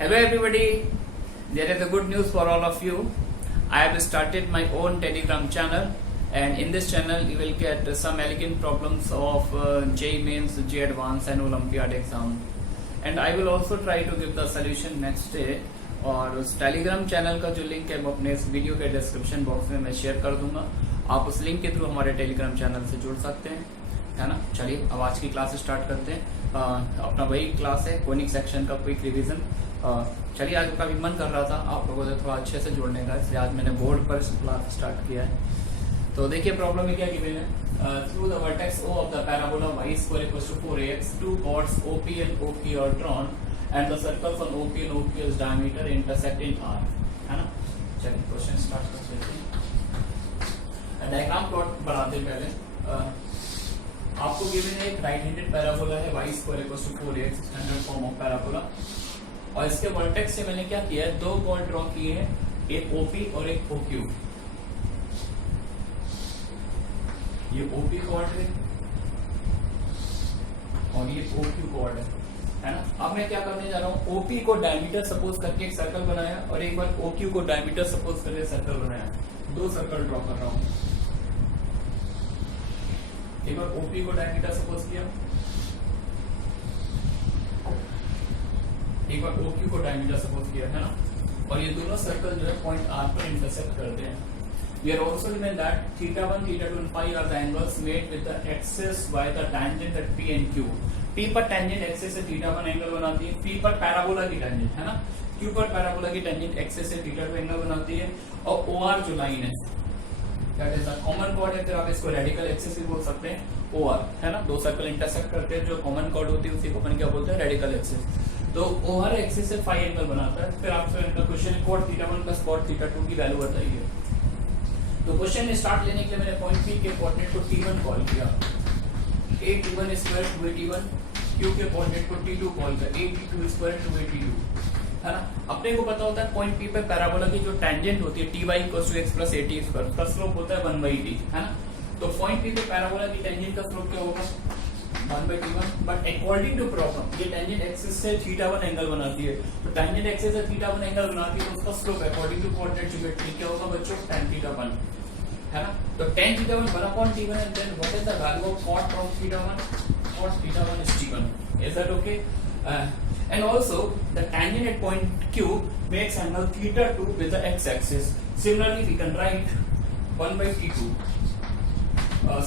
Hello everybody, there is a good news for all of you. I have started my own Telegram channel, and in this channel you will get some elegant problems of JEE Mains, JEE Advanced and Olympiad exam. And I will also try to give the solution next day. और उस Telegram channel का जो link है वो अपने इस video के description box में मैं शेयर कर दूंगा. आप उस लिंक के थ्रू हमारे टेलीग्राम चैनल से जुड़ सकते हैं, है ना. चलिए अब आज की क्लास स्टार्ट करते हैं. अपना वही क्लास है कोनिक सेक्शन का क्विक रिवीजन. चलिए आज का भी मन कर रहा था आप लोगों से थोड़ा अच्छे से जुड़ने का, इसलिए आज मैंने बोर्ड पर क्लास स्टार्ट किया है. तो देखिए प्रॉब्लम में क्या गिवन है. Through the vertex O of the parabola y square equals to 4ax, two chords OP and OQ are drawn and the circles on OP and OQ's diameter intersect in R, है ना. चलिए question start करते हैं. Diagram plot बनाते पहले. आपको given है एक राइट हैंडेड पैराबोला है y square equals to 4ax, standard form of parabola. और इसके वर्टेक्स से मैंने क्या किया है, दो कॉर्ड ड्रॉ किए हैं, एक OP और एक OQ. ये OP कॉर्ड है और ये OQ कॉर्ड है ना. अब मैं क्या करने जा रहा हूँ, OP को डायमीटर सपोज करके एक सर्कल बनाया और एक बार OQ को डायमीटर सपोज करके सर्कल बनाया. दो सर्कल ड्रॉ कर रहा हूँ. एक बार OP को डायमीटर सपोज किया, एक बार OQ को डायमीटर सपोज किया, है ना. और ये दोनों सर्कल जो है पॉइंट R पर इंटरसेक्ट करते हैं. We are also given that θ1, θ2 and phi are the angles made with the axis by the tangent at P and Q. P पर टेंजेंट एक्सिस से θ1 एंगल बनाती है, P पर पैराबोला की टेंजेंट, है ना. Q पर पैराबोला की टेंजेंट एक्सिस से θ2 एंगल बनाती है. और OR जो लाइन है that is a common chord है, फिर आप इसको रेडिकल एक्सिस भी बोल सकते हैं. OR, है ना. दो सर्कल इंटरसेक्ट करते हैं, जो कॉमन कॉर्ड होती है उसी को अपन क्या बोलते हैं, रेडिकल एक्सिस. तो OR एक्सिस से फाई एंगल बनाता है. फिर आपसे इनका क्वेश्चन है cot θ1 प्लस cot θ2 की वैल्यू बताइए. तो क्वेश्चन में स्टार्ट लेने के लिए मैंने पॉइंट P के कोऑर्डिनेट को T1 कॉल किया, a21 स्क्वायर 2a1. Q के कोऑर्डिनेट को T2 कॉल किया, a22 स्क्वायर 2a22, है ना. अपने को पता होता है पॉइंट P पे पैराबोला की जो टेंजेंट होती है ty equals to x plus at square, उसका स्लोप होता है 1/t, है ना. तो पॉइंट P पे पैराबोला की टेंजेंट का स्लोप क्या होगा, 1/t1. But according to problem ये टेंजेंट एक्सिस से θ1 एंगल बनाती है. तो टेंजेंट एक्सिस से θ1 एंगल बनाती है तो उसका slope according to coordinate geometry क्या होगा बच्चों, tan θ1, है ना. तो tan θ1 1/t1 and then what is the value of cot of θ1? Cot θ1 is t1. Is that okay? And also the tangent at point Q makes angle θ2 with the x-axis. Similarly, we can write 1/t2.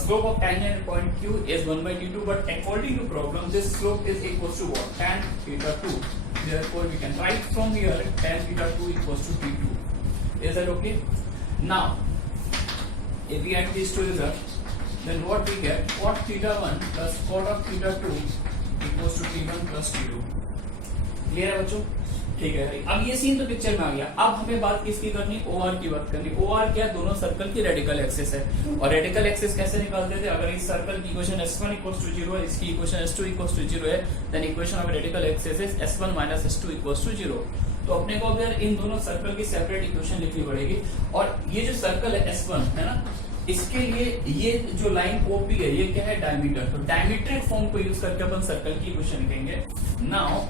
Slope of tangent at point Q is 1/t2, but according to problem, this slope is equals to what? Tan θ2. Therefore, we can write from here tan θ2 equals to t2. Is that okay? Now, if we add these two results, then what we get? Cot θ1 plus cot of θ2 equals to t1 plus t2. Clear है बच्चों? ठीक है. अब ये scene तो picture में आ गया. अब हमें बात किसकी करनी, OR की बात करनी. OR क्या, दोनों सर्कल की रेडिकल एक्सिस है. और रेडिकल एक्सिस कैसे निकालते थे, अगर इस सर्कल की इक्वेशन S1 इक्वल्स टू 0 है, इसकी इक्वेशन S2 इक्वल्स टू 0 है, then equation of radical axis is S1 minus S2 equals to 0. तो अपने को अगर इन दोनों सर्कल की सेपरेट इक्वेशन लिखनी पड़ेगी. और ये जो सर्कल है S1, है ना, इसके लिए ये जो लाइन OP है ये क्या है, डायमीटर. तो डायमीट्रिक फॉर्म को यूज करके अपन सर्कल की इक्वेशन लिखेंगे. Now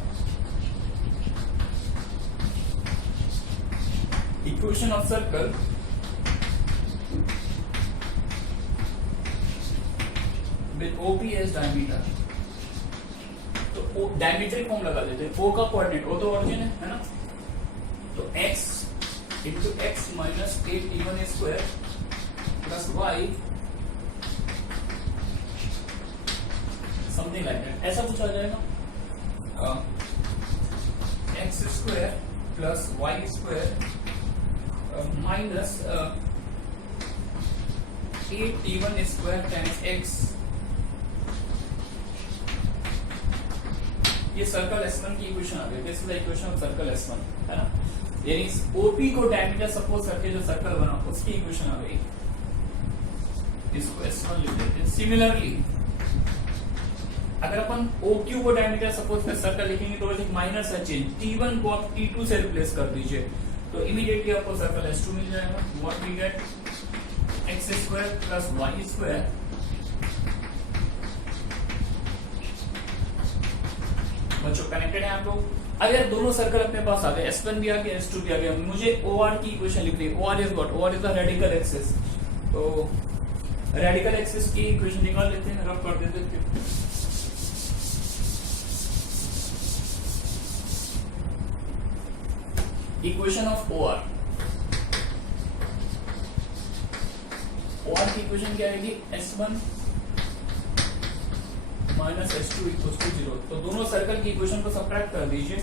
equation of circle with OP as diameter. तो डायमीट्रिक फॉर्म लगा देते हैं. O का कोऑर्डिनेट, O तो ऑरिजिन है ना. तो x into x minus a t1 square plus y something like that, ऐसा कुछ आ जाएगा. X square plus y square minus a t1 square times x. ये सर्कल S1 की इक्वेशन आ गई. This is the equation of circle S1, है ना. यानी OP को डायमीटर सपोज करके जो सर्कल बना उसकी इक्वेशन आ गई. इसको S1 लिख देते हैं. सिमिलरली अगर अपन OQ को डायमीटर सपोज कर सर्कल लिखेंगे तो एक माइनर सा चेंज, T1 को आप T2 से रिप्लेस कर दीजिए तो इमीडिएटली आपको सर्कल S2 मिल जाएगा. What we get, x square plus y square बच्चों कनेक्टेड है आप लोग? अगर दोनों सर्कल अपने पास आ गए, S1 भी आ गया, S2 भी आ गया, मुझे OR की इक्वेशन लिखनी है। OR is what? OR is the radical axis. तो रेडिकल एक्सिस की इक्वेशन निकाल लेते हैं, रफ कर देते हैं। इक्वेशन ऑफ OR की इक्वेशन क्या आएगी? S1 minus S2 equal to 0। तो दोनों सर्कल की इक्वेशन को सब्ट्रैक्ट कर दीजिए,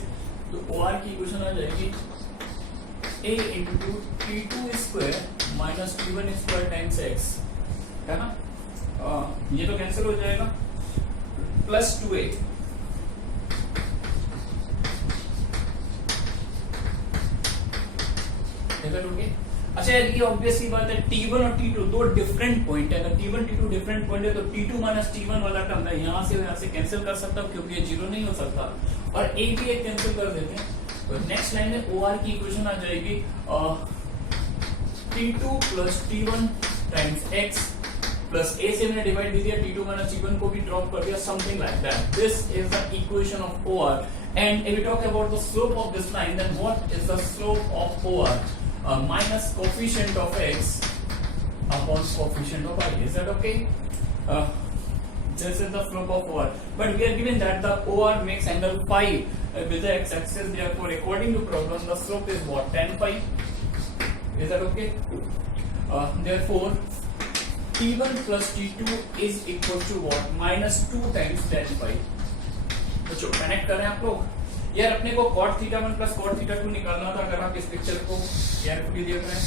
तो OR की इक्वेशन आ जाएगी A into T2 square minus T1 square times X, है ना? ये तो कैंसिल हो जाएगा, प्लस 2A अच्छा यार, ये ऑब्वियस सी बात है, T1 और T2 दो डिफरेंट पॉइंट है। अगर T1 T2 डिफरेंट पॉइंट है तो T2 माइनस T1 वाला टर्म है यहाँ से कैंसिल कर सकता हूँ, क्योंकि ये जीरो नहीं हो सकता, और A भी एक कैंसिल कर देते हैं। तो नेक्स्ट लाइन में OR की इक्वेशन आ जाएगी T2 plus T1 times X plus A से मैंने डिवाइड दे दिया, T2 माइनस T1 को भी ड्रॉप कर दिया, something like that. This is the equation of OR, and if we talk about the slope of this line, then what is the slope of OR? Minus coefficient of X upon coefficient of Y. Is that okay? This is the slope of OR, but we are given that the OR makes angle phi with the x-axis. Therefore, according to problem, the slope is what? Tan phi. Is that okay? Therefore, T1 plus T2 is equal to what? Minus 2 times tan phi. बच्चों connect करें आप लोग। यार अपने को cot θ1 plus cot θ2 निकालना था, अगर आप इस पिक्चर को केयरफुली देख रहे हैं,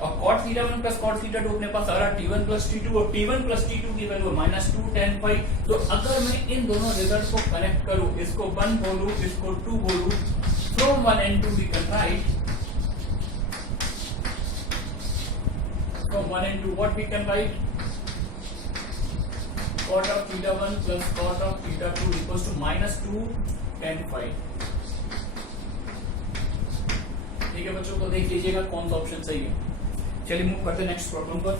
और cot θ1 प्लस cot θ2 अपने पास आ रहा है T1 प्लस T2, और T1 प्लस T2 की वैल्यू माइनस 2 tan phi। तो अगर मैं इन दोनों रिजल्ट को कनेक्ट करूं, इसको 1 बोलूं, इसको 2 बोलूं, from 1 and 2 we can write, from 1 and 2 what we can write? Cot of θ1 plus cot of θ2 equals to minus 2 tan phi। ठीक है बच्चों, तो देख लीजिएगा कौन सा ऑप्शन सही है। चलिए मूव करते हैं नेक्स्ट प्रॉब्लम पर।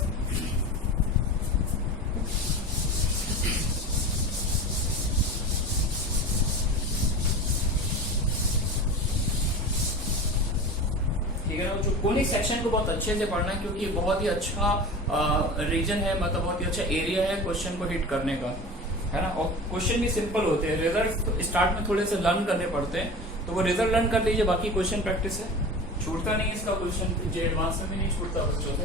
ठीक है ना बच्चों, कोनिक सेक्शन को बहुत अच्छे से पढ़ना है, क्योंकि बहुत ही अच्छा रीजन है, मतलब बहुत ही अच्छा एरिया है क्वेश्चन को हिट करने का, है ना। और क्वेश्चन भी सिंपल होते हैं, रिजल्ट स्टार्ट में थोड़े से लर्न करने पड़ते हैं, तो वो रिजल्ट लर्न कर लीजिए, बाकी क्वेश्चन प्रैक्टिस है, छूटता नहीं इसका क्वेश्चन, जो एडवांस में भी नहीं छूटता बच्चों से।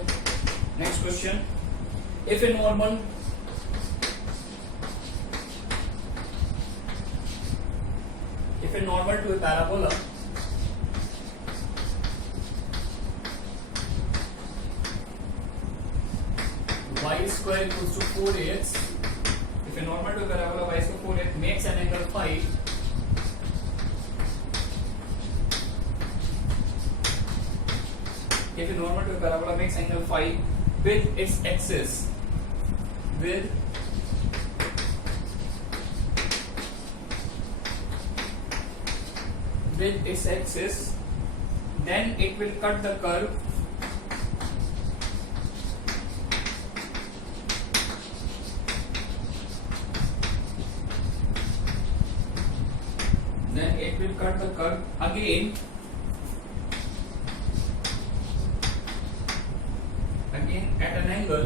Next question, if a normal to a parabola y square equals to 4ax, if a normal to a parabola y square 4ax makes an angle phi, if a normal to a parabola makes angle phi with its axis, with its axis, then it will cut the curve again at an angle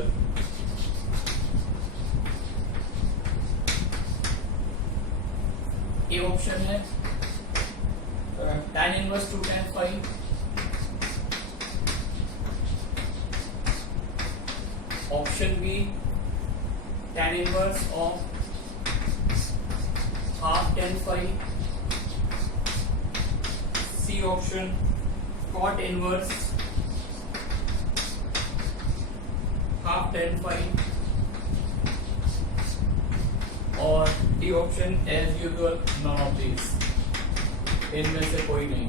A option है tan inverse 2 tan phi, option B tan inverse of half tan phi, C option cot inverse half tan phi, और D option as usual none of these, इनमें से कोई नहीं।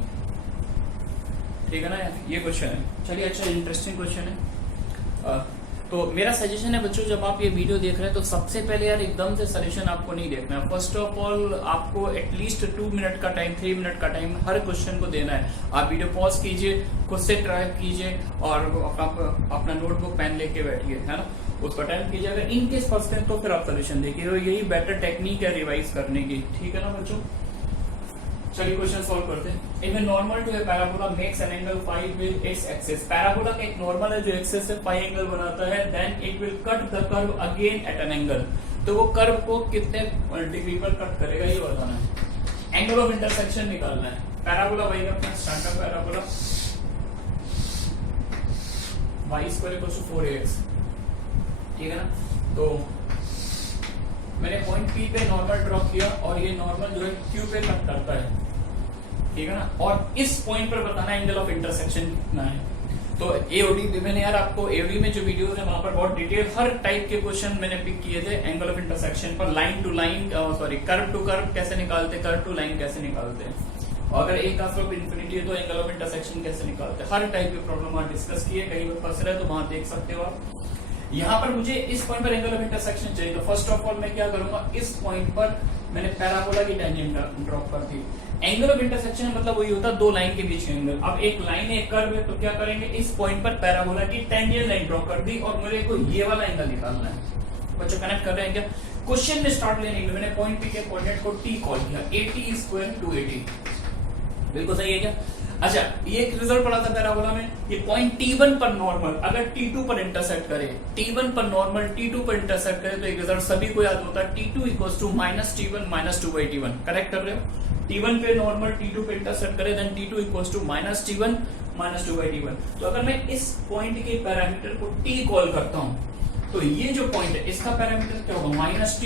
ठीक है ना यार, ये क्वेश्चन है। चलिए अच्छा, इंटरेस्टिंग क्वेश्चन है। तो मेरा सजेशन है बच्चों, जब आप ये वीडियो देख रहे हैं तो सबसे पहले यार एकदम से सॉल्यूशन आपको नहीं देखना है। फर्स्ट ऑफ ऑल आपको एटलीस्ट 2 मिनट का टाइम, 3 मिनट का टाइम हर क्वेश्चन को देना है। आप वीडियो पॉज कीजिए, खुद से ट्राई कीजिए, और अपना नोटबुक पेन लेके बैठिए, है ना, उसको अटेम्प्ट कीजिए। अगर इनकेस फर्स्ट टाइम तो फिर आप सोल्यूशन देखिए, तो यही बेटर टेक्निक है रिवाइज करने की। ठीक है ना बच्चों, चलिए क्वेश्चन सॉल्व करते हैं। If a normal to a parabola makes an angle phi with its axis, parabola का एक नॉर्मल है जो एक्सिस से फाई एंगल बनाता है, then it will cut the curve again at an angle. तो वो कर्व को कितने डिग्री पर कट करेगा ये बताना है। एंगल ऑफ इंटरसेक्शन निकालना है। पैराबोला वही अपना standard parabola y square equal to 4ax, ठीक है ना। तो मैंने पॉइंट P पे नॉर्मल ड्रॉ किया और ये नॉर्मल जो है Q पे कट करता है, ठीक है ना। और इस पॉइंट पर बताना है एंगल ऑफ इंटरसेक्शन कितना है। तो एओडी मैंने यार आपको एओडी में जो वीडियोस है वहां पर बहुत डिटेल हर टाइप के क्वेश्चन मैंने पिक किए थे एंगल ऑफ इंटरसेक्शन पर, line to line sorry curve to curve कैसे निकालते, कर्व टू लाइन कैसे निकालते हैं, और अगर एक का स्लोप इन्फिनिटी है तो एंगल ऑफ इंटरसेक्शन कैसे निकालते हैं। हर टाइप के प्रॉब्लम वहां डिस्कस किए, कहीं पर फंस रहे तो वहां देख सकते हो आप। यहाँ पर मुझे इस पॉइंट पर एंगल ऑफ इंटरसेक्शन चाहिए, तो फर्स्ट ऑफ ऑल मैं क्या करूंगा, इस पॉइंट पर मैंने पैराबोला की टेंजेंट ड्रॉप कर दी। एंगल ऑफ इंटरसेक्शन मतलब वही होता है दो लाइन के बीच का एंगल। अब एक लाइन है, एक कर्व है, तो क्या करेंगे, इस पॉइंट पर पैराबोला की टेंजेंट लाइन ड्रॉ कर दी और मेरे को ये वाला एंगल निकालना है। बच्चों कनेक्ट कर रहे हैं क्या? क्वेश्चन में स्टार्ट लेने के लिए मैंने पॉइंट पी के कोऑर्डिनेट को टी कॉल किया, 80 स्क्वायर 280, बिल्कुल सही है क्या? अच्छा, ये एक रिजल्ट पड़ा था पैराबोला में, ये पॉइंट T1 पर नॉर्मल अगर T2 पर इंटरसेक्ट करे, T1 पर नॉर्मल T2 पर इंटरसेक्ट करे तो एक रिजल्ट सभी को याद होता है, T2 equals to minus T1 minus 2/T1। Correct कर रहे हो? T1 पे नॉर्मल T2 पे इंटरसेक्ट करे then T2 equals to minus T1 minus 2/T1। तो अगर मैं इस पॉइंट के पैरामीटर को T कॉल करता हूं तो ये जो पॉइंट है इसका पैरामीटर क्या होगा, माइनस T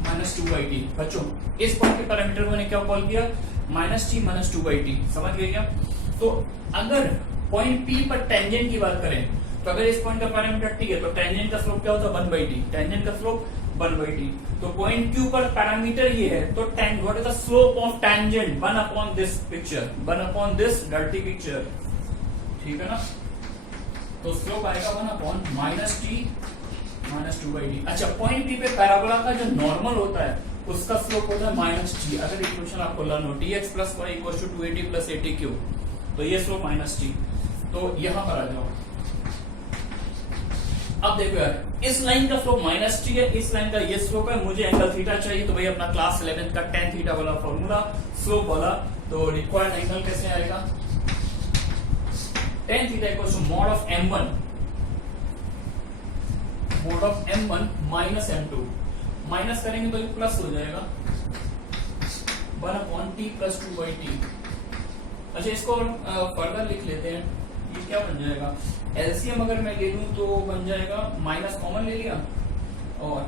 माइनस 2/T। बच्चों इस पॉइंट के पैरामीटर को मैंने क्या कॉल किया, माइनस T माइनस 2/T। समझ गए क्या? तो अगर पॉइंट P पर टेंजेंट की बात करें तो अगर इस पॉइंट का पैरामीटर T है तो टेंजेंट का स्लोप क्या होता है, 1/T। टेंजेंट का स्लोप 1/T। तो पॉइंट Q पर पैरामीटर ये है तो what is the slope of tangent, 1 upon this picture, 1 upon this dirty picture, ठीक है ना। तो स्लोप आएगा 1 upon minus T minus 2/T। अच्छा, पॉइंट P पे पैराबोला का जो नॉर्मल होता है उसका स्लोप होता है माइनस T। अगर इक्वेशन आपको लर्न हो, tx plus y equals to 280 plus 80q, तो ये स्लोप माइनस T। तो यहां पर आ जाओ। अब देखो यार, इस लाइन का स्लोप माइनस T है, इस लाइन का ये स्लोप है, मुझे एंगल थीटा चाहिए, तो भाई अपना क्लास 11 का tan थीटा वाला फॉर्मूला स्लोप वाला, तो रिक्वायर्ड एंगल कैसे आएगा, tan theta equals to mod of m1 minus m2। Minus करेंगे तो ये प्लस हो जाएगा 1 अपॉन T प्लस 2/T। अच्छा, इसको फर्दर लिख लेते हैं, ये क्या बन जाएगा, एलसीएम अगर मैं ले लूं तो बन जाएगा, माइनस कॉमन ले लिया और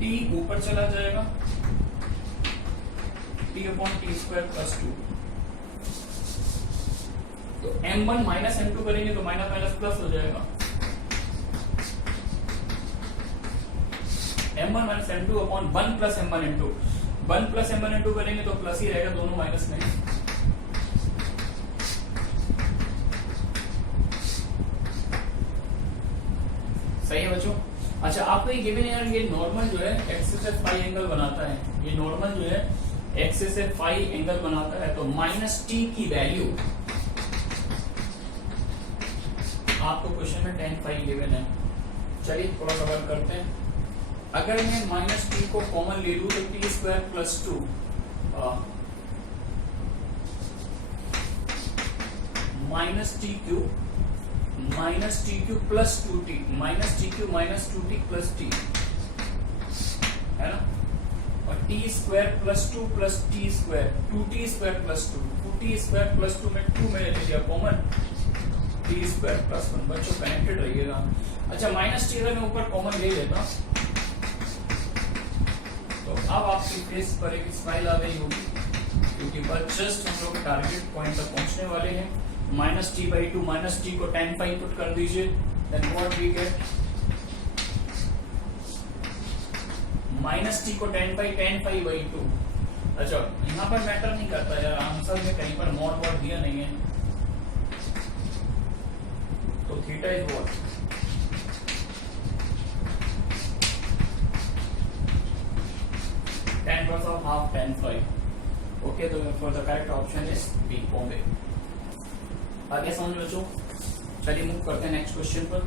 T ऊपर चला जाएगा, T upon T square plus 2। तो m1 माइनस m2 करेंगे तो माइनस माइनस प्लस हो जाएगा, m1 minus m2 upon 1 plus m1 m2। 1 plus m1 m2 करेंगे तो प्लस ही रहेगा, दोनों माइनस में। सही है बच्चों? अच्छा, आपको ये गिवन है यार, ये नॉर्मल जो है एक्सिस से फाई एंगल बनाता है, ये नॉर्मल जो है एक्सिस से फाई एंगल बनाता है, तो माइनस T की वैल्यू आपको क्वेश्चन में tan फाई गिवन है। चलिए थोड़ा सा वर्क करते हैं। अगर मैं माइनस T को कॉमन ले लूं तो T square plus 2 minus T Q plus 2t, minus T Q minus 2t plus t, है ना। और t square plus 2 plus t square, 2t square plus 2, 2t square plus 2 में 2 मैंने ले लिया कॉमन, t स्क्वायर प्लस 1। बच्चों connected रहिएगा। अच्छा, माइनस t अगर मैं ऊपर कॉमन ले लेता तो अब आपकी फेस पर एक स्माइल आ गई होगी, क्योंकि बस जस्ट हम लोग टारगेट पॉइंट तक पहुंचने वाले हैं। माइनस T/2 माइनस T को tan फाई पुट कर दीजिए, then what we get, minus T को tan फाई by 2। अच्छा, यहाँ पर मैटर नहीं करता यार, आंसर में कहीं पर मॉड वॉड दिया नहीं है, तो theta is what, tan cos of half tan phi। Okay, तो for the correct option is B, Bombay. आगे समझ बच्चों, चलिए मूव करते हैं नेक्स्ट क्वेश्चन पर।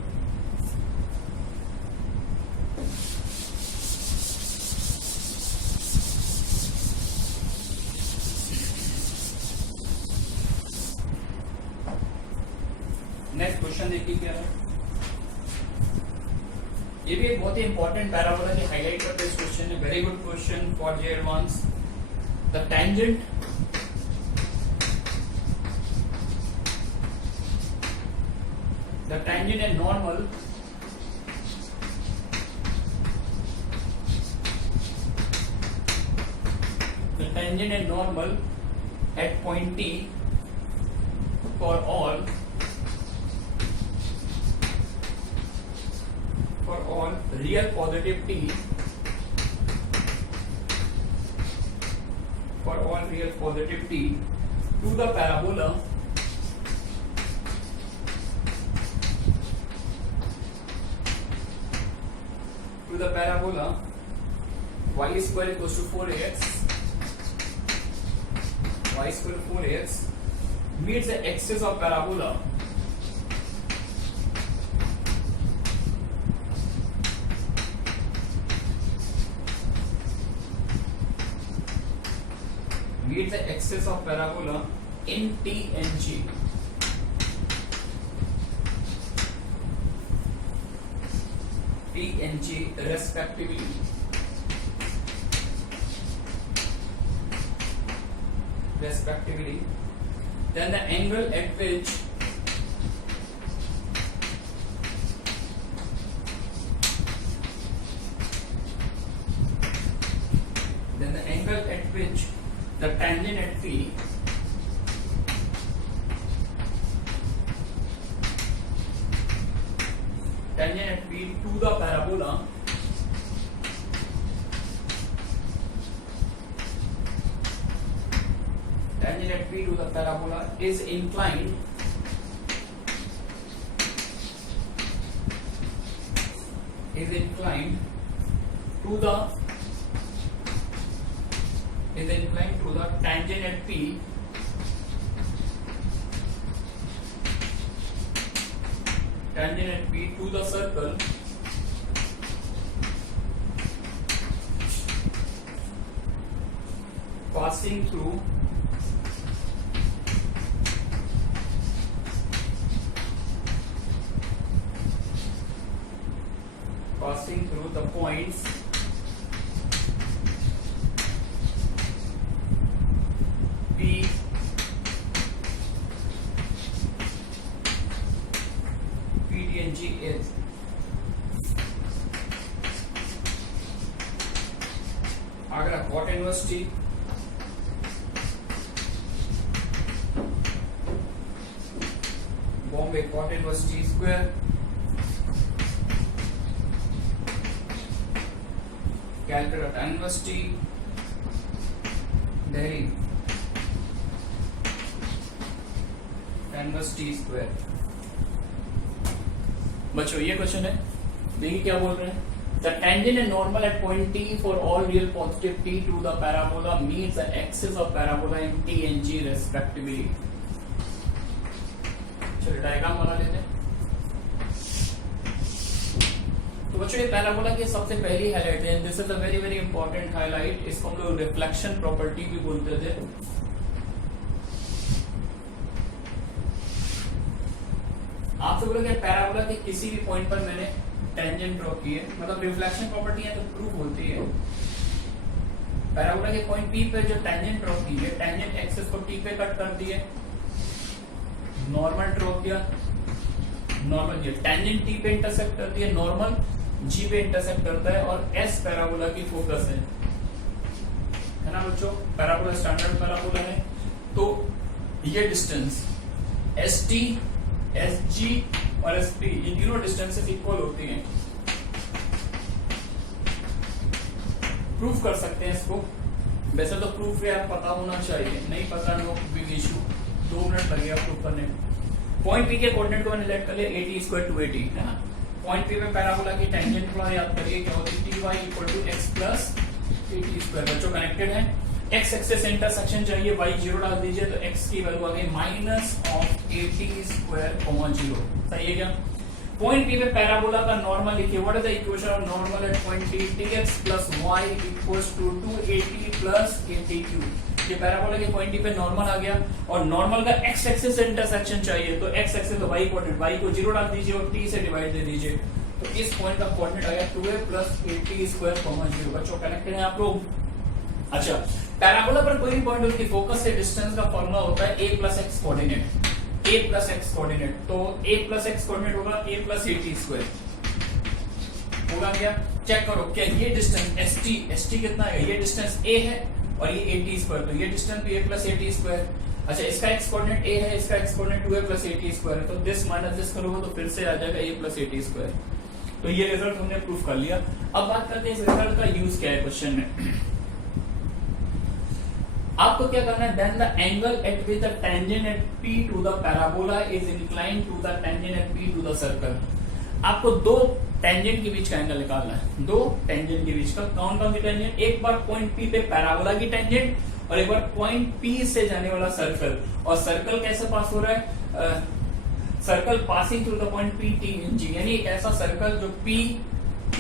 नेक्स्ट क्वेश्चन देखिए क्या है। ये भी एक बहुत ही इंपॉर्टेंट पैराबोला की हाईलाइट करते इस क्वेश्चन है। Very good question for J advance. The tangent and normal at point T for all real positive T to the parabola y square equals to 4ax meets the axis of parabola in T and G. Respectively. Then the angle at which the tangent at P to the parabola is inclined to the tangent at P to the circle passing through the points P, D and G is. अगर cot inverse T Bombay cot inverse T square calculate tan inverse T Delhi tan inverse T square। बच्चों ये question है, देखिए क्या बोल रहे हैं। The tangent and normal at point T for all real positive T to the parabola meets the axis of parabola in T and G respectively। चलिए diagram बना लेते हैं। तो बच्चों ये पैराबोला की सबसे पहली हाईलाइट है, this is a very very important highlight. इसको हम लोग रिफ्लेक्शन प्रॉपर्टी भी बोलते थे। आपसे बोला कि पैराबोला के किसी भी पॉइंट पर मैंने टेंजेंट ड्रॉ की है, मतलब रिफ्लेक्शन प्रॉपर्टी है तो प्रूफ होती है। पैराबोला के पॉइंट P पे जो टेंजेंट ड्रॉ की है, टेंजेंट एक्सिस को T पे कट करती है, नॉर्मल ड्रॉ किया, नॉर्मल ये टेंजेंट T पे इंटरसेक्ट करती है, नॉर्मल G पे इंटरसेक्ट करता है और S पैराबोला की फोकस है ना बच्चों। पैराबोला स्टैंडर्ड पैराबोला है, तो ये डिस्टेंस ST, SG और SP ये तीनों डिस्टेंसेस इक्वल होती हैं। प्रूफ कर सकते हैं इसको, वैसे तो प्रूफ यार पता होना चाहिए, नहीं पता नो बिग इशू, 2 मिनट लगेगा प्रूफ करने में। पॉइंट P के कोऑर्डिनेट को मैंने लेट कर लिया 80 स्क्वायर 280 है ना। पॉइंट P पे पैराबोला की टेंजेंट थोड़ा याद करिए क्या होती है, ty equal to x plus 80 square. बच्चों कनेक्टेड है, x एक्सिस इंटरसेक्शन चाहिए, y 0 डाल दीजिए तो x की वैल्यू आ गई माइनस ऑफ 80 स्क्वायर 0। सही है क्या। पॉइंट P पे पैराबोला का नॉर्मल लिखिए, what is the equation of normal at point P, dx plus y equals to 280 plus 80 cube. ये पैराबोला के पॉइंट डी पे नॉर्मल आ गया और नॉर्मल का एक्स एक्सिस से इंटरसेक्शन चाहिए, तो एक्स एक्सिस तो वाई कोऑर्डिनेट, वाई को 0 डाल दीजिए और टी से डिवाइड दे दीजिए, तो इस पॉइंट का कोऑर्डिनेट आ गया 2a + 8t² 0। बच्चों कनेक्टेड हैं आप लोग? अच्छा, पैराबोला पर कोई भी पॉइंट उसकी फोकस से डिस्टेंस का फॉर्मूला होता है a + x coordinate, a + x coordinate, तो a + x कोऑर्डिनेट होगा a + 8t² होगा क्या? चेक करो क्या ये डिस्टेंस st कितना है, ये डिस्टेंस a है और ये 8t², तो ये डिस्टेंस भी a + 8t²। अच्छा, इसका x कोऑर्डिनेट a है, इसका x कोऑर्डिनेट 2a + 8t² है, तो दिस माइनस दिस करोगे तो फिर से आ जाएगा a + 8t²। तो ये रिजल्ट हमने प्रूफ कर लिया। अब बात करते हैं इस रिजल्ट का यूज क्या है क्वेश्चन में। आपको क्या करना है, then the angle at which the tangent at p to the parabola is inclined to the tangent at p to the circle. आपको दो टेंजेंट के बीच का एंगल निकालना है, दो टेंजेंट के बीच का। कौन कौन सी टेंजेंट? एक बार पॉइंट p पे पैराबोला की टेंजेंट और एक बार पॉइंट p से जाने वाला सर्कल। और सर्कल कैसे पास हो रहा है? Circle passing through the point p t g, यानी एक ऐसा सर्कल जो p t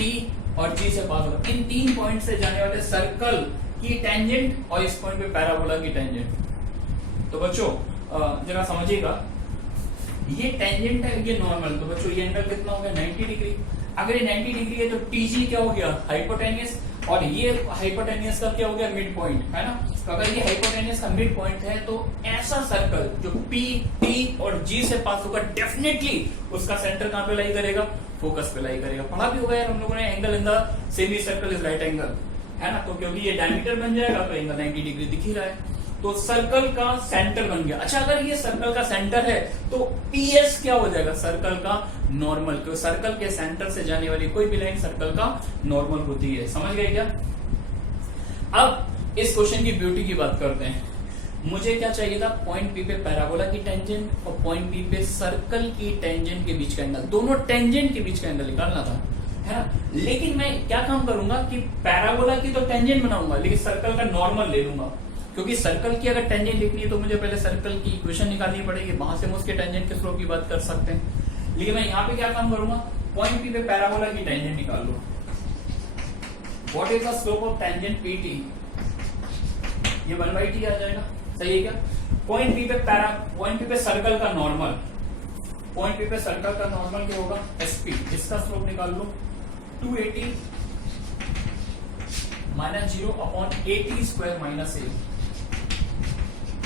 और g से पास हो रहा है। इन तीन पॉइंट से जाने वाले सर्कल की टेंजेंट और इस पॉइंट पे पैराबोला की टेंजेंट। तो बच्चों जरा समझिएगा, ये टेंजेंट है, ये नॉर्मल, तो बच्चों ये एंगल कितना हो गया? 90 डिग्री। अगर ये 90 डिग्री है तो TG क्या हो गया? हाइपोटेनियस, और ये हाइपोटेनियस का क्या हो गया? मिड पॉइंट, है ना। तो अगर ये हाइपोटेनियस का मिड पॉइंट है तो ऐसा सर्कल जो P, T और G से पास होगा, डेफिनेटली उसका सेंटर कहां पे लाई करेगा? फोकस पे लाई करेगा। पढ़ा भी होगा यार हम लोगों ने, angle in the semi circle is right angle, है ना। तो क्योंकि ये डायमीटर बन जाएगा तो एंगल 90 डिग्री दिख ही रहा है, तो सर्कल का सेंटर बन गया। अच्छा, अगर ये सर्कल का सेंटर है तो PS क्या हो जाएगा? सर्कल का नॉर्मल, क्योंकि सर्कल के सेंटर से जाने वाली कोई भी लाइन सर्कल का नॉर्मल होती है। समझ गए क्या? अब इस क्वेश्चन की ब्यूटी की बात करते हैं। मुझे क्या चाहिए था? पॉइंट P पे पैराबोला की टेंजेंट और पॉइंट P पे सर्कल की टेंजेंट के बीच का एंगल, दोनों टेंजेंट के बीच का एंगल निकालना था, है ना। लेकिन मैं क्या काम करूंगा कि पैराबोला की तो टेंजेंट बनाऊंगा लेकिन सर्कल का नॉर्मल ले लूंगा, क्योंकि सर्कल की अगर टेंजेंट लिखनी है तो मुझे पहले सर्कल की इक्वेशन निकालनी पड़ेगी, वहां से हम उसके टेंजेंट के स्लोप की बात कर सकते हैं। लेकिन मैं यहाँ पे क्या काम करूंगा? पॉइंट P पे पैराबोला की टेंजेंट निकाल लो। What is the slope of tangent PT? ये 1/t आ जाएगा, सही है क्या? पॉइंट P पे सर्कल का नॉर्मल, पॉइंट P पे सर्कल का नॉर्मल क्या होगा? SP। इसका स्लोप निकाल लो, 280 - 0/80² - a,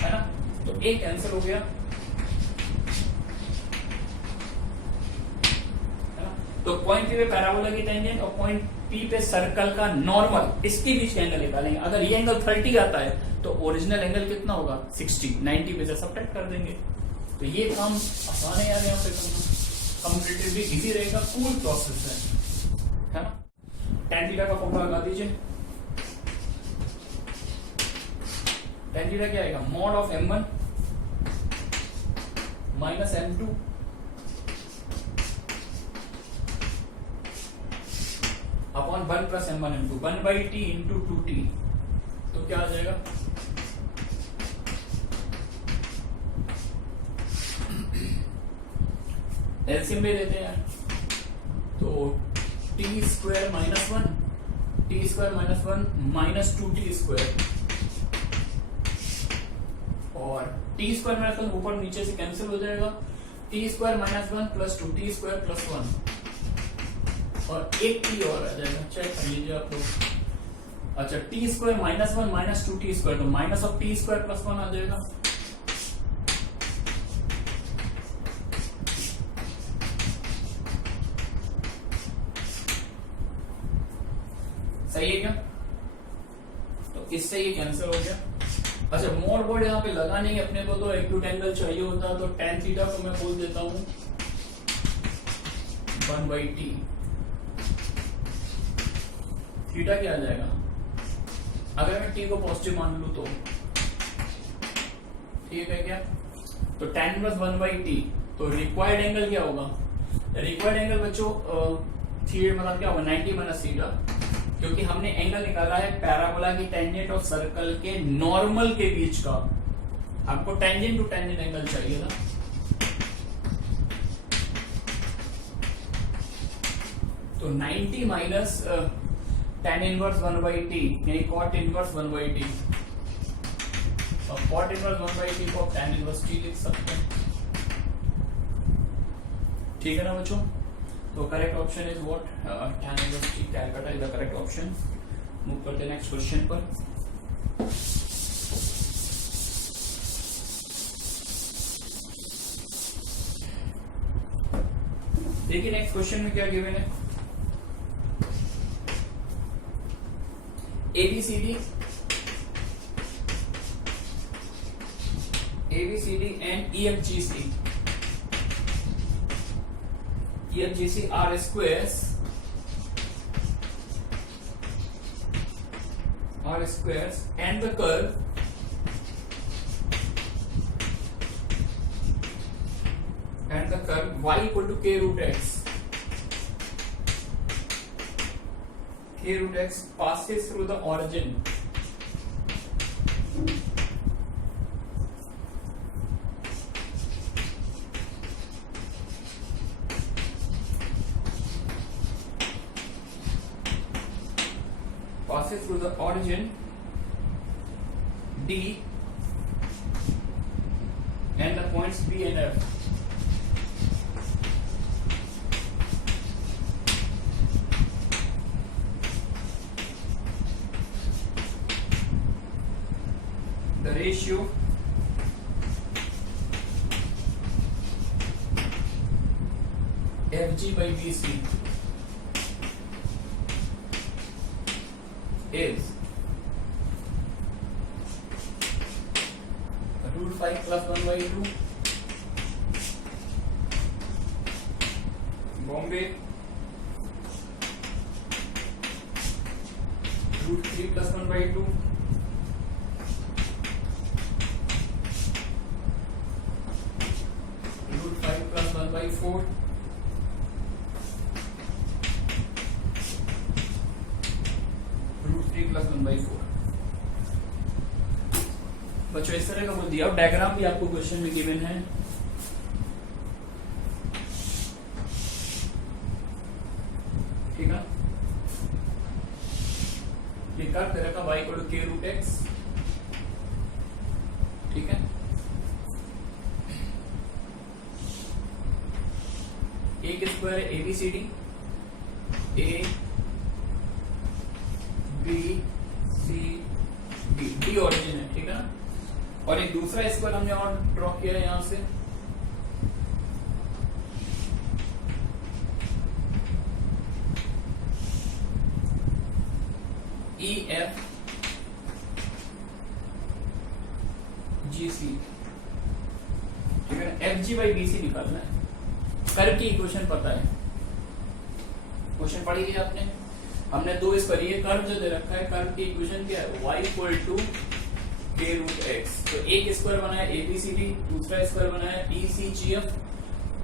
है ना। तो एक कैंसिल हो गया, है ना। तो पॉइंट P पे पैराबोला की टेंजेंट और पॉइंट P पे सर्कल का नॉर्मल, इसके बीच का एंगल निकालेंगे। अगर ये एंगल 30 आता है तो ओरिजिनल एंगल कितना होगा? 60। 90 पे से सब्ट्रैक्ट कर देंगे। तो ये काम आसान है यार, यहाँ पे कंपैरेटिवली इजी रहेगा, कूल प्रोसेस है ना। tan थीटा का फॉर्मूला लगा दीजिए। tan थीटा क्या आएगा? mod of m1 - m2 upon 1 + m1 m2, 1/t × 2t। तो क्या आ जाएगा? एलसीएम ले लेते हैं, तो t² - 1 t² - 1 - 2t², और t² - 1 ऊपर नीचे से कैंसिल हो जाएगा, t² - 1 + 2t² + 1, और एक t और आ जाएगा, चेक कर लीजिए आप लोग। अच्छा, t² - 1 - 2t², तो माइनस ऑफ t² + 1 आ जाएगा। सही है क्या? तो इससे ये कैंसिल हो गया। अच्छा, मोड बोर्ड यहाँ पे लगा नहीं अपने को, तो एक्यूट एंगल चाहिए होता, तो tan थीटा को मैं बोल देता हूं 1/t। थीटा क्या आ जाएगा? अगर मैं t को पॉजिटिव मान लू तो ठीक है क्या? तो tan + 1/t, तो रिक्वायर्ड एंगल क्या होगा? रिक्वायर्ड एंगल बच्चों थीटा मतलब क्या होगा? 90 - थीटा, क्योंकि हमने एंगल निकाला है पैराबोला की टेंजेंट और सर्कल के नॉर्मल के बीच का। आपको टेंजेंट टू टेंजेंट एंगल चाहिए था, तो 90 माइनस tan इनवर्स 1/t, यानी cot इनवर्स 1/t, अब cot इनवर्स 1/t को tan इनवर्स t लिख सकते हैं, ठीक है ना बच्चों। तो correct option is what, tan inverse t, Calcutta is the correct option. Move करते हैं नेक्स्ट क्वेश्चन पर। देखिए नेक्स्ट क्वेश्चन में क्या गिवन है, ABCD and EFGC are squares and the curve y equal to k root x. K root x passes through the origin. Passes through the origin D and the points B and F. The ratio FG by BC is root 5 plus 1 by 2 Bombay, root 3 plus 1 by 2 root 5 plus 1 by 4 root 3 plus 1 by 4। बच्चों इस तरह का बोल दिया। अब diagram भी आपको question में गिवन है, ठीक है। ये कर्व दे रखा y equal to k root x, ठीक है। एक स्क्वायर है ABCD, A B C D, D origin है, ठीक है ना। और एक दूसरा स्क्वायर हमने और ड्रॉ किया है यहां से, EF GC, ठीक है। FG बाई BC निकालना है। कर्व की इक्वेशन पता है, क्वेश्चन पढ़ी है आपने। हमने दो स्क्वायर, ये कर्व जो दे रखा है, कर्व की इक्वेशन क्या है, y equal to k root x। तो एक स्क्वायर बनाया ABCD, दूसरा स्क्वायर बनाया ECGF,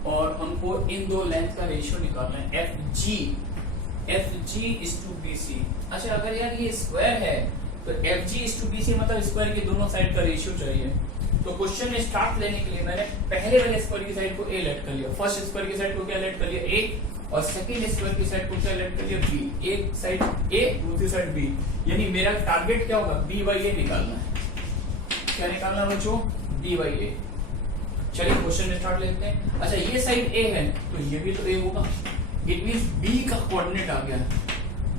और हमको इन दो लेंथ का रेशियो निकालना है FG is to BC। अच्छा अगर यार ये स्क्वायर है तो FG is to BC मतलब स्क्वायर की दोनों साइड का रेशियो चाहिए। तो क्वेश्चन में स्टार्ट लेने के लिए मैंने पहले वाले स्क्वायर की साइड को A लेट कर लिया, फर्स्ट स्क्वायर की साइड को क्या लेट कर लिया A, और सेकंड स्क्वायर की साइड को क्या लेट कर लिया B। एक साइड A, दूसरी साइड B, यानी मेरा टारगेट क्या होगा, B by A निकालना है। क्या निकालना बच्चों, B by A। चलिए क्वेश्चन में स्टार्ट लेते हैं। अच्छा ये साइड A है तो ये भी तो A होगा, इट मींस B का कोऑर्डिनेट आ गया।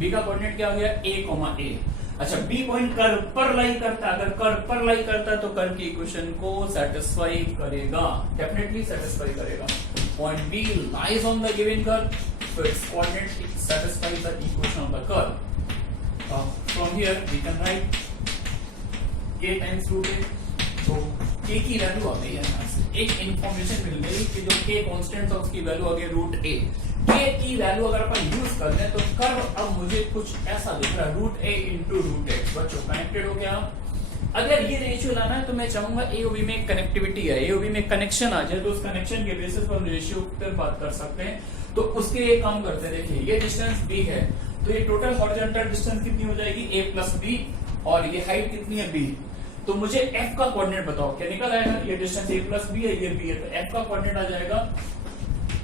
B का कोऑर्डिनेट क्या आ गया, A, A। अच्छा B पॉइंट कर्व पर लाई करता, अगर कर्व पर लाई करता तो कर्व की इक्वेशन को सेटिस्फाई करेगा, डेफिनेटली सेटिस्फाई करेगा। Point B lies on the given curve, so its coordinate satisfies the equation of the curve। From here we can write k times root a। तो k की value आ गई है यहाँ से, एक इंफॉर्मेशन मिल गई कि जो k कांस्टेंट है उसकी वैल्यू आ गई रूट a। k की वैल्यू अगर अपन यूज कर दें तो कर्व अब मुझे कुछ ऐसा दिख रहा है, root a into root x। बच्चों कनेक्टेड हो गया। अगर ये रेशियो लाना है तो मैं चाहूंगा AOB में कनेक्टिविटी है, AOB में कनेक्शन आ जाए, तो उस कनेक्शन के बेसिस पर हम रेशियो पर बात कर सकते हैं। तो उसके लिए काम करते हैं। देखिए ये डिस्टेंस b है, तो ये टोटल हॉरिजॉन्टल डिस्टेंस कितनी हो जाएगी, a प्लस b, और ये हाइट कितनी है b। तो मुझे f का कोऑर्डिनेट बताओ, क्या निकल आएगा, ये डिस्टेंस a प्लस b है, ये b है, तो f का कोऑर्डिनेट आ जाएगा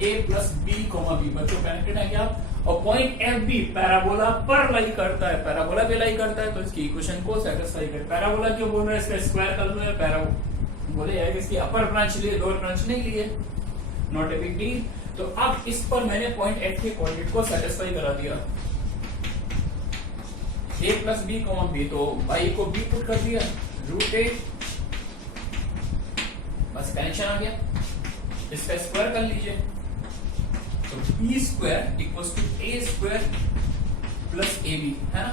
a प्लस b, b। बच्चों कनेक्टेड है क्या। और पॉइंट एफ भी पैराबोला पर लाई करता है, पैराबोला पे लाई करता है, तो इसकी इक्वेशन को सेटिस्फाई कर। पैराबोला क्यों बोल रहे हैं, इसका स्क्वायर कर लो, पैराबोले यार इसकी अपर ब्रांच लिए, लोअर ब्रांच नहीं लिए, नॉट ए बिग डील। तो अब इस पर मैंने पॉइंट एफ के कोऑर्डिनेट को सेटिस्फाई करा दिया, a plus B comma B, तो y को b पुट कर दिया, √8, बस कनेक्शन आ गया। इसका स्क्वायर कर लीजिए, तो b square equals to a square plus ab, है ना।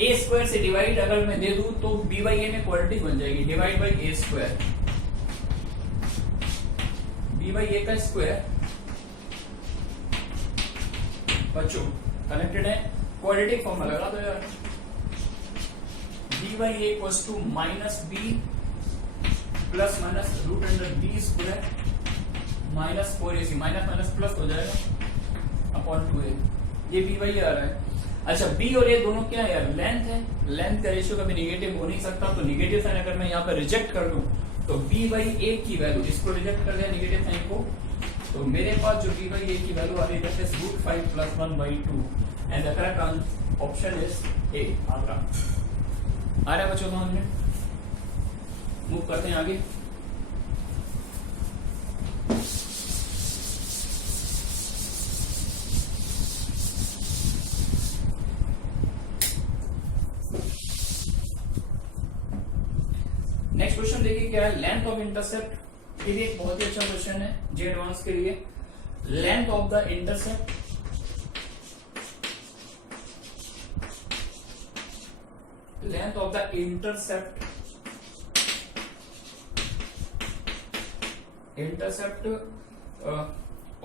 a स्क्वायर से डिवाइड अगर मैं दे दूं तो b बाई a में क्वाड्रेटिक बन जाएगी, divide by a square, b by a का स्क्वायर बच्चों कनेक्टेड है, क्वाड्रेटिक फॉर्म में लगा दो यार, b by a equals to minus b plus minus root under b square minus 4ac, minus minus plus हो जाएगा अपॉन 2a, ये b बाई a आ रहा है। अच्छा b और a दोनों क्या है यार, लेंथ है, लेंथ का रेशियो कभी निगेटिव हो नहीं सकता, तो निगेटिव साइन अगर मैं यहाँ पर रिजेक्ट कर दूं तो b बाई a की वैल्यू, इसको रिजेक्ट कर दिया निगेटिव साइन को, तो मेरे पास जो b बाई a की वैल्यू आ रही है that is √5 plus 1/2 and the correct option is a। आ रहा है बच्चों समझ में, मूव करते हैं आगे। नेक्स्ट क्वेश्चन देखिए क्या है, लेंथ ऑफ इंटरसेप्ट, ये भी एक बहुत ही अच्छा क्वेश्चन है जे एडवांस के लिए। Length of the intercept length of the intercept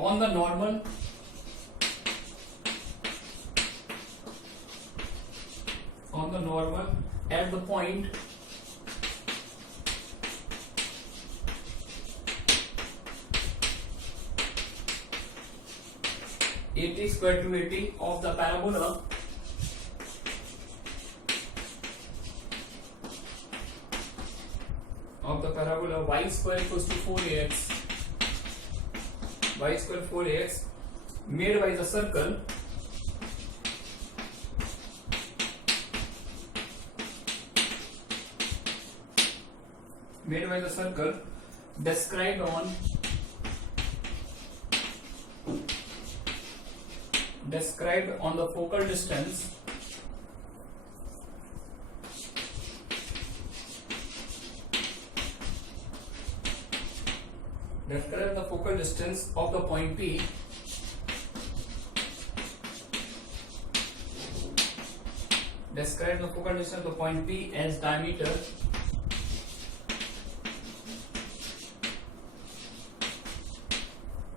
on the normal at the point (80 square to 80) of the parabola y square equals to 4ax, y square 4ax made by the circle described on the focal distance of the point P describe the focal distance of the point P as diameter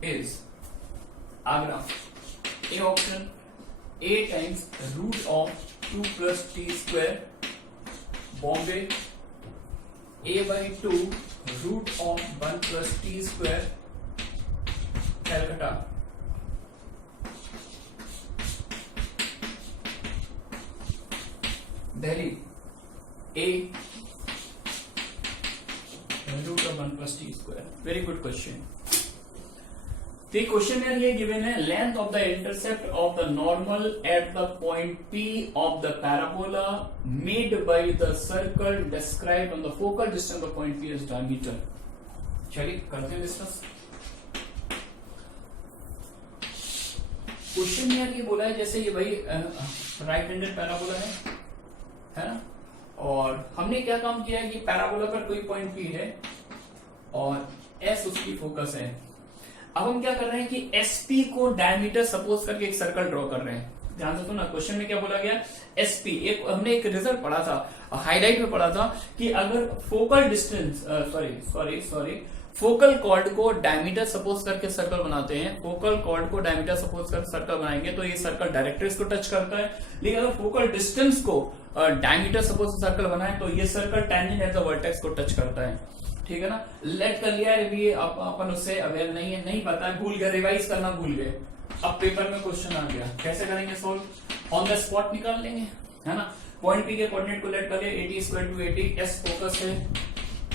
is Agra. A option A times root of 2 plus t square Bombay, A by 2 root of 1 plus t square Calcutta, Delhi, A root of 1 plus t square. Very good question. The question here ये given है, length of the intercept of the normal at the point P of the parabola made by the circle described on the focal distance of the point P as diameter. चलिए करते हैं discuss. Question यार ये बोला है जैसे ये भाई राइट हैंडेड पैराबोला है ना, और हमने क्या काम किया है कि पैराबोला पर कोई पॉइंट P है और S उसकी फोकस है। अब हम क्या कर रहे हैं कि SP को डायमीटर सपोज करके एक सर्कल ड्रॉ कर रहे हैं। ध्यान से सुना, क्वेश्चन में क्या बोला गया, SP एक हमने एक रिजल्ट पढ़ा था, हाईलाइट में पढ़ा था कि अगर फोकल डिस्टेंस फोकल कॉर्ड को डायमीटर सपोज करके सर्कल बनाते हैं, फोकल कॉर्ड को डायमीटर सपोज करके सर्कल बनाएंगे तो ये सर्कल डायरेक्ट्रिक्स को टच करता है। लेकिन अगर फोकल डिस्टेंस को डायमीटर सपोज सर्कल बनाए तो ये circle tangent at the vertex को टच करता है। ठीक है ना, लेट कर लिया है, भी अपन उससे अवेयर नहीं है, नहीं पता है, भूल गए, रिवाइज करना भूल गए। अब पेपर में क्वेश्चन आ गया, कैसे करेंगे सोल्व, ऑन द स्पॉट निकाल लेंगे, है ना। पॉइंट पी के कोऑर्डिनेट को लेट कर लिया, 80 स्क्वायर टू 80, एस फोकस है,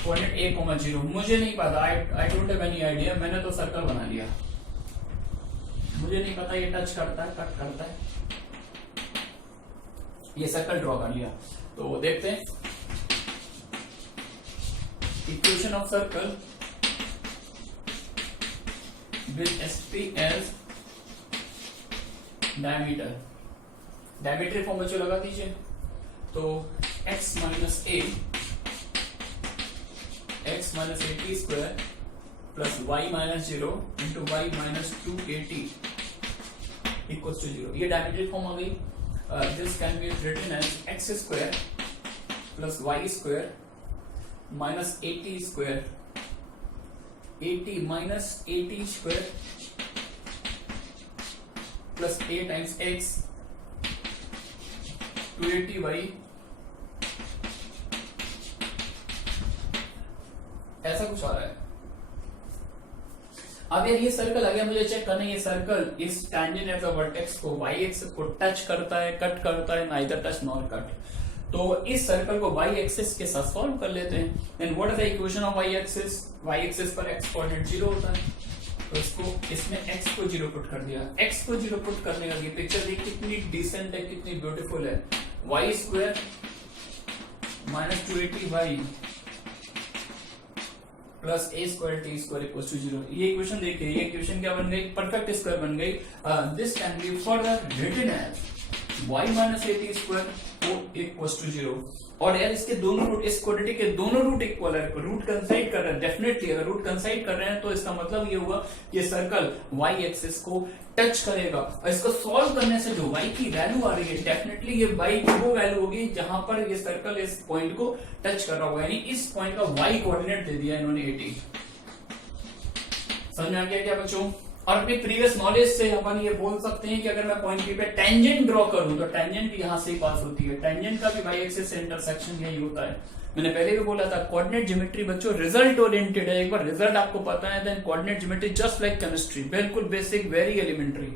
कोऑर्डिनेट a, 0, मुझे नहीं पता, I don't have any idea, मैंने तो सर्कल बना लिया। मुझे नहीं पता ये टच करता है कट करता है, ये सर्कल ड्रॉ कर लिया। तो देखते हैं equation of circle with SP as diameter. Diameter form बच्चों लगा दीजिए। तो x minus A T square plus y minus 0 into y minus 2at equals to 0। ये डायमीट्रिक फॉर्म आ गई। This can be written as x square plus y square minus at square, at minus at square plus a times x 280y, ऐसा कुछ आ रहा है। अब यार ये सर्कल आ गया, मुझे चेक करना है ये सर्कल इस टैंजेंट एट द वर्टेक्स को y एक्सिस को टच करता है कट करता है, नाइदर टच नॉर कट। तो इस सर्कल को y एक्सिस के साथ सॉल्व कर लेते हैं। Then what is the equation of y axis? y axis पर x कोऑर्डिनेट 0 होता है, तो इसको इसमें x को 0 पुट कर दिया। x को 0 पुट करने का ये पिक्चर देखिए कितनी डिसेंट है, कितनी ब्यूटीफुल है। y square minus 280y plus A square T square equal to 0। ये इक्वेशन देखिए, ये इक्वेशन क्या बन गई? परफेक्ट स्क्वायर बन गई। This can be further written as y minus A T square equal to 0। और यार इसके दोनों रूट, इस क्वाड्रेटिक के दोनों रूट इक्वल है, रूट कंसाइड कर रहे हैं। डेफिनेटली अगर रूट कंसाइड कर रहे हैं तो इसका मतलब ये हुआ ये सर्कल y एक्सिस को टच करेगा। और इसको सॉल्व करने से जो y की वैल्यू आ रही है, डेफिनेटली ये y की वो वैल्यू होगी जहां पर ये सर्कल इस पॉइंट को टच कर रहा होगा, यानी इस पॉइंट का y कोऑर्डिनेट दे दिया इन्होंने 80। समझ में आ गया क्या बच्चों? और अपनी प्रीवियस नॉलेज से अपन ये बोल सकते हैं कि अगर मैं पॉइंट पी पे टेंजेंट ड्रॉ करूं तो टेंजेंट भी यहां से ही पास होती है। टेंजेंट का भी y एक्सिस से इंटरसेक्शन यही होता है। मैंने पहले भी बोला था कोऑर्डिनेट ज्योमेट्री बच्चों रिजल्ट ओरिएंटेड है। एक बार रिजल्ट आपको पता है then coordinate geometry just like chemistry, बिल्कुल बेसिक, वेरी एलिमेंट्री।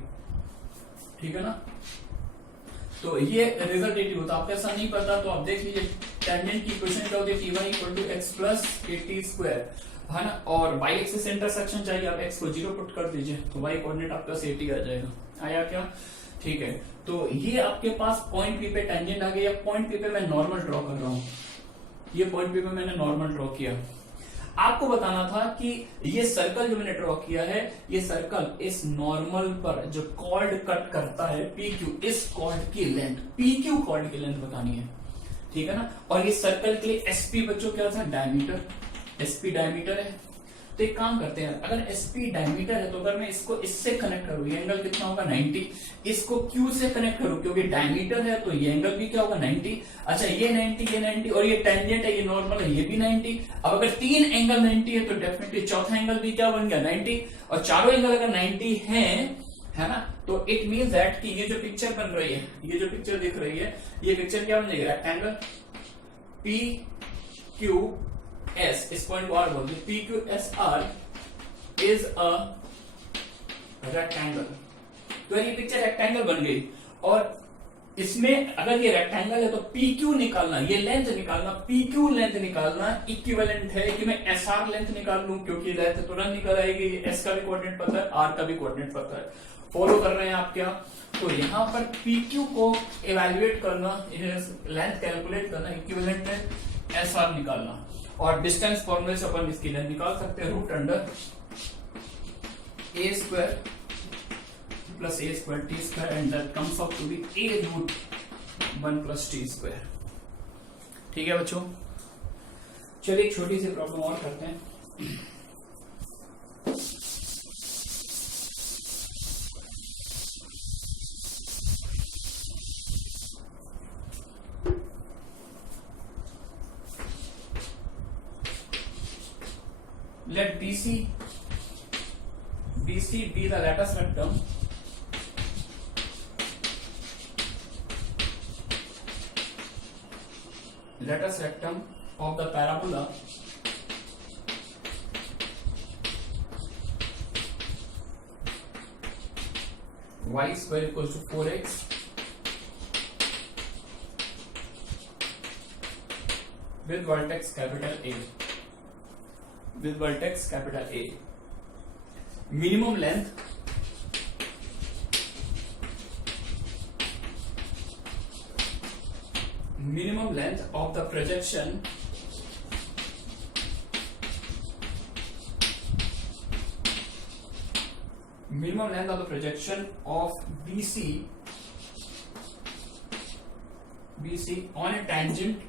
ठीक है ना? तो ये रिजल्टेटिव होता है। आपको ऐसा नहीं पता तो आप देख लीजिए टेंजेंट की इक्वेशन क्या होती है, ty equal to x plus at square, है ना? और y एक्सिस से इंटरसेक्शन चाहिए, आप x को 0 पुट कर दीजिए तो y कोऑर्डिनेट आपका 80 आ जाएगा। आया क्या? ठीक है। तो ये आपके पास पॉइंट पी पे टेंजेंट आ गया। पॉइंट पी पे मैं नॉर्मल ड्रॉ कर रहा हूं। ये पॉइंट पी पे मैंने नॉर्मल ड्रॉ किया। आपको बताना था कि ये सर्कल जो मैंने ड्रॉ किया है, ये सर्कल इस नॉर्मल पर जो कॉर्ड कट करता है PQ, इस कॉर्ड की लेंथ, PQ कॉर्ड की लेंथ बतानी है। ठीक है ना? और ये सर्कल के लिए SP बच्चों क्या था? डायमीटर। SP डायमीटर है। तो एक काम करते हैं, अगर SP डायमीटर है तो अगर मैं इसको इससे कनेक्ट करूं, ये एंगल कितना होगा? 90। इसको Q से कनेक्ट करूं क्योंकि डायमीटर है तो ये एंगल भी क्या होगा? 90। अच्छा ये 90, ये 90 और ये टेंजेंट है, ये नॉर्मल है, ये भी 90। अब अगर तीन एंगल 90 है तो डेफिनेटली चौथा एंगल भी क्या बन गया? 90। और चारों एंगल अगर 90 है ना, तो इट मींस दैट कि ये जो पिक्चर बन रही है, ये जो पिक्चर दिख रही है, ये पिक्चर क्या बन जाएगी? रेक्टेंगल PQS, इस पॉइंट को आर बोल दो, PQSR इज अ रेक्टेंगल। तो ये पिक्चर रेक्टेंगल बन गई। और इसमें अगर ये रेक्टेंगल है तो PQ निकालना, ये लेंथ निकालना, PQ लेंथ निकालना इक्विवेलेंट है कि मैं SR लेंथ निकाल लूं, क्योंकि लेंथ तुरंत निकल आएगी। S का भी कोऑर्डिनेट पता है, R का भी कोऑर्डिनेट पता है। फॉलो कर रहे हैं आप क्या? तो यहां पर PQ को इवेल्युएट करना, लेंथ कैलकुलेट करना, इक्विवेलेंट है SR निकालना। और डिस्टेंस फॉर्मूले से अपन इसकी लेंथ निकाल सकते हैं, root under a square plus a square t square and that comes out to be a root 1 plus t square. ठीक है बच्चों? चलिए एक छोटी सी प्रॉब्लम और करते हैं। Let BC be the latus rectum of the parabola y square equals to 4x with vertex capital A. With vertex capital A. Minimum length minimum length of the projection of BC on a tangent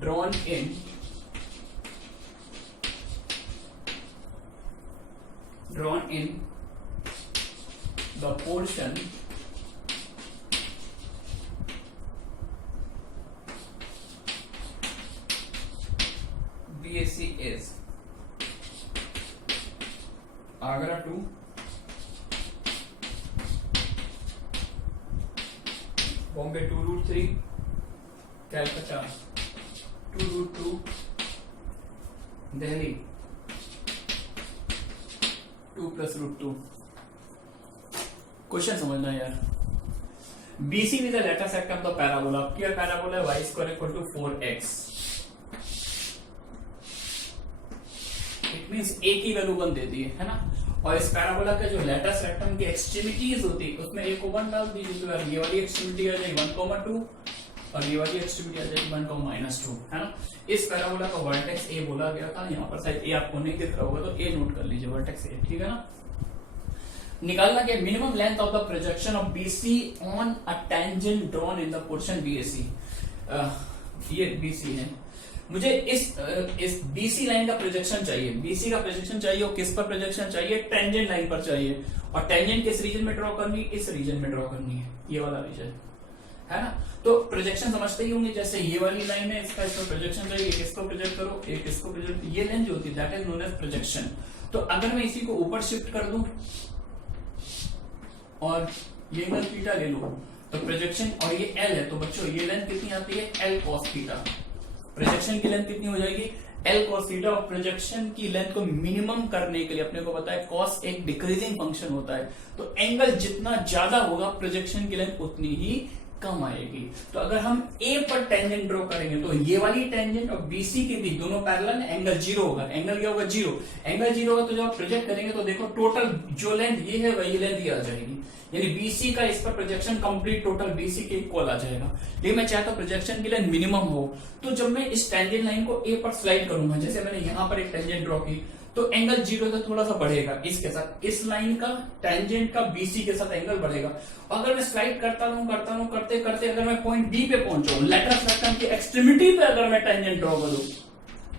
drawn in the portion BAC is Agra to Bombay 2 route 3, Calcutta 2 route 2, Delhi 2 plus route 2. Question समझना यार. BC with the lateral sect of the parabola. Here parabola y square equal to 4x. It means a की value 1 देती है ना. और इस parabola का जो लेटस रेक्टम की एक्सट्रीमिटीज होती है उसमें a को 1 डाल दीजिए तो यार ये वाली एक्सट्रीमिटी आ जाएगी 1,2 और ये वाली एक्सट्रीमिटी आ जाएगी 1,-2 है ना. इस पैराबोला का वर्टेक्स a बोला गया था. यहाँ पर शायद a आपको नहीं दिख रहा होगा तो a नोट कर लीजिए वर्टेक्स a. ठीक है ना. निकालना क्या minimum length of the projection of BC on a tangent drawn in the portion BAC. ये BC है. मुझे इस BC लाइन का प्रोजेक्शन चाहिए. BC का प्रोजेक्शन चाहिए और किस पर प्रोजेक्शन चाहिए? टेंजेंट लाइन पर चाहिए. और टेंजेंट किस रीजन में ड्रॉ करनी है? इस रीजन में ड्रॉ करनी है. ये वाला रीजन है ना. तो प्रोजेक्शन समझते ही होंगे. जैसे ये वाली लाइन है इसका इसको प्रोजेक्शन चाहिए. किसको प्रोजेक्ट करो? एक इसको प्रोजेक्ट. ये लेंथ जो होती है that is known as projection. तो अगर मैं इसी को ऊपर शिफ्ट कर दूं और ये एंगल थीटा ले लो तो प्रोजेक्शन और ये L है तो बच्चों ये लेंथ कितनी आती है? L cos theta. प्रोजेक्शन की लेंथ कितनी हो जाएगी? L cos theta. और प्रोजेक्शन की लेंथ को मिनिमम करने के लिए अपने को पता है cos एक डिक्रीजिंग फंक्शन होता है. तो एंगल जितना ज्यादा होगा प्रोजेक्शन की लेंथ उतनी ही कम आएगी. तो अगर हम A पर टेंजेंट ड्रॉ करेंगे तो ये वाली टेंजेंट और BC के बीच दोनों पैरेलल है. एंगल 0 होगा. एंगल क्या होगा? 0. एंगल 0 होगा तो जब आप प्रोजेक्ट करेंगे तो देखो टोटल जो लेंथ ये है वही लेंथ ये आ जाएगी. यानी BC का इस पर प्रोजेक्शन कंप्लीट टोटल BC के इक्वल आ जाएगा. लेकिन मैं चाहता हूं प्रोजेक्शन की लेंथ मिनिमम हो. तो जब मैं इस टेंजेंट लाइन को A पर स्लाइड करूंगा जैसे मैंने यहां पर एक टेंजेंट ड्रॉ की तो एंगल 0 से थोड़ा सा बढ़ेगा. इसके साथ इस लाइन का टेंजेंट का BC के साथ एंगल बढ़ेगा. अगर मैं स्लाइड करता रहूं करते करते अगर मैं पॉइंट B पे पहुंच जाऊं लेटस रेक्टम की एक्सट्रीमिटी पे अगर मैं टेंजेंट ड्रॉ करूं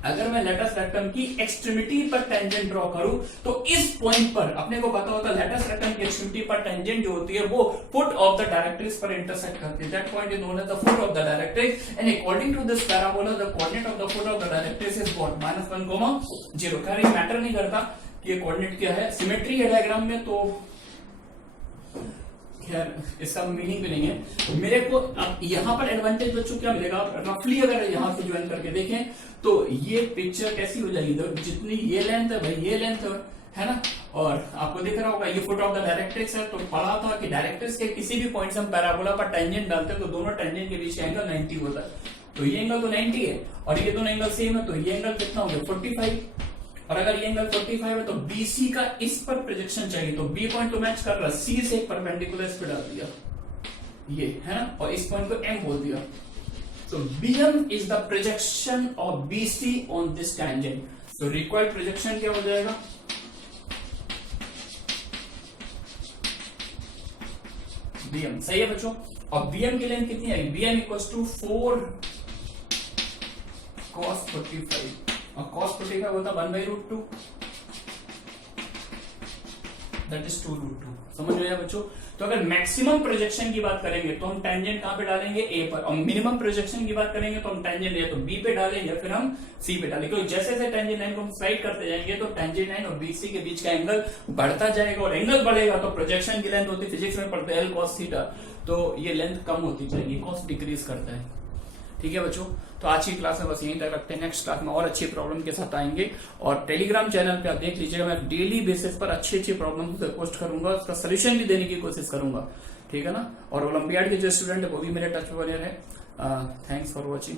अगर मैं लेटस रेक्टम की एक्सट्रीमिटी पर टेंजेंट ड्रॉ करूं तो इस पॉइंट पर अपने को पता होता है लेटस रेक्टम की एक्सट्रीमिटी पर टेंजेंट जो होती है वो फुट ऑफ द डायरेक्ट्रिक्स पर इंटरसेक्ट करती है. That point is known as the foot of the directrix and according to this parabola the coordinate of the foot of the directrix is what? -1,0. खैर ये matter नहीं करता कि ये coordinate क्या है. सिमेट्री है डायग्राम में तो खैर इसका मीनिंग भी नहीं है. मेरे को अब यहाँ पर एडवांटेज बच्चों क्या मिलेगा? रफली अगर यहाँ से ज्वाइन करके देखें तो ये पिक्चर कैसी हो जाएगी? जितनी ये लेंथ है भाई ये लेंथ है ना. और आपको दिख रहा होगा ये फुट ऑफ द डायरेक्ट्रिक्स है. तो पढ़ा था कि डायरेक्ट्रिक्स के किसी भी पॉइंट से हम पैराबोला पर टेंजेंट डालते हैं तो दोनों टेंजेंट के बीच का एंगल 90 होता है. तो ये एंगल तो 90 है और ये दोनों एंगल सेम है तो ये एंगल कितना हो गया? 45. और अगर ये एंगल 45 है तो BC का इस पर प्रोजेक्शन चाहिए तो B पॉइंट तो मैच कर रहा है. C से एक परपेंडिकुलर इस पे डाल दिया ये है ना और इस पॉइंट को M बोल दिया. तो BM is the projection of BC on this tangent. तो रिक्वायर्ड प्रोजेक्शन क्या हो जाएगा? BM. सही है बच्चों. और BM की लेंथ कितनी आएगी? BM इक्वल्स टू 4 cos 45 और cos 45 होता 1/√2 दैट इज 2√2. समझ रहे हैं बच्चों. तो अगर मैक्सिमम प्रोजेक्शन की बात करेंगे तो हम टेंजेंट कहां पे डालेंगे? A पर. और मिनिमम प्रोजेक्शन की बात करेंगे तो हम टेंजेंट या तो B पे डालें या फिर हम C पे डालें. क्योंकि जैसे जैसे टेंजेंट लाइन को हम स्लाइड करते जाएंगे तो टेंजेंट लाइन और BC के बीच का एंगल बढ़ता जाएगा और एंगल बढ़ेगा तो प्रोजेक्शन की लेंथ होती है फिजिक्स में पढ़ते हैं L cos थीटा. तो ये लेंथ कम होती जाएगी. कॉस डिक्रीज करता है. ठीक है बच्चों. तो आज की क्लास में बस यहीं तक रखते हैं. नेक्स्ट क्लास में और अच्छी प्रॉब्लम के साथ आएंगे और टेलीग्राम चैनल पे आप देख लीजिएगा मैं डेली बेसिस पर अच्छी अच्छी प्रॉब्लम पोस्ट करूंगा. उसका सोल्यूशन भी देने की कोशिश करूंगा. ठीक है ना. और ओलंपियाड के जो स्टूडेंट है वो भी मेरे टच में बने रहे. Thanks for watching.